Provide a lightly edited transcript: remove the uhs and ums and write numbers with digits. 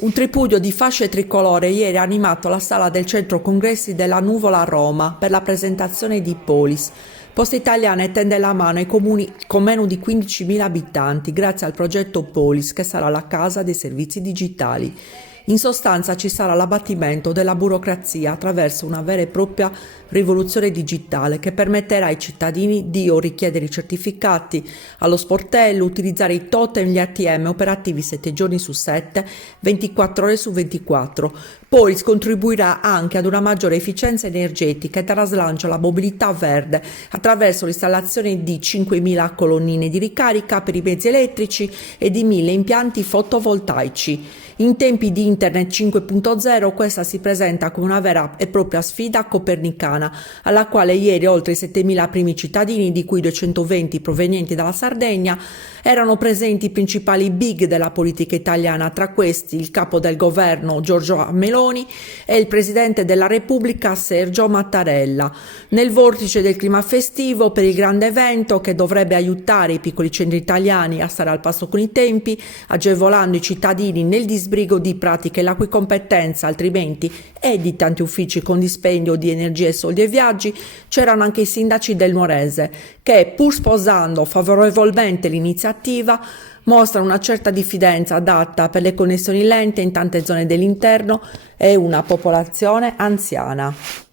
Un tripudio di fasce tricolore ieri ha animato la sala del centro congressi della Nuvola a Roma per la presentazione di Polis. Poste Italiane tende la mano ai comuni con meno di 15.000 abitanti grazie al progetto Polis, che sarà la casa dei servizi digitali. In sostanza ci sarà l'abbattimento della burocrazia attraverso una vera e propria rivoluzione digitale che permetterà ai cittadini di o richiedere i certificati allo sportello, utilizzare i totem e gli ATM operativi 7 giorni su 7, 24 ore su 24. Poi contribuirà anche ad una maggiore efficienza energetica e darà slancio alla mobilità verde attraverso l'installazione di 5.000 colonnine di ricarica per i mezzi elettrici e di 1.000 impianti fotovoltaici. In tempi di Internet 5.0 questa si presenta come una vera e propria sfida copernicana, alla quale ieri oltre i 7.000 primi cittadini, di cui 220 provenienti dalla Sardegna, erano presenti i principali big della politica italiana, tra questi il capo del governo Giorgia Meloni e il presidente della Repubblica Sergio Mattarella. Nel vortice del clima festivo per il grande evento che dovrebbe aiutare i piccoli centri italiani a stare al passo con i tempi, agevolando i cittadini nel disbrigo di pratiche la cui competenza altrimenti è di tanti uffici con dispendio di energie, soldi e viaggi, c'erano anche i sindaci del Nuorese che, pur sposando favorevolmente l'iniziativa, mostrano una certa diffidenza adatta per le connessioni lente in tante zone dell'interno e una popolazione anziana.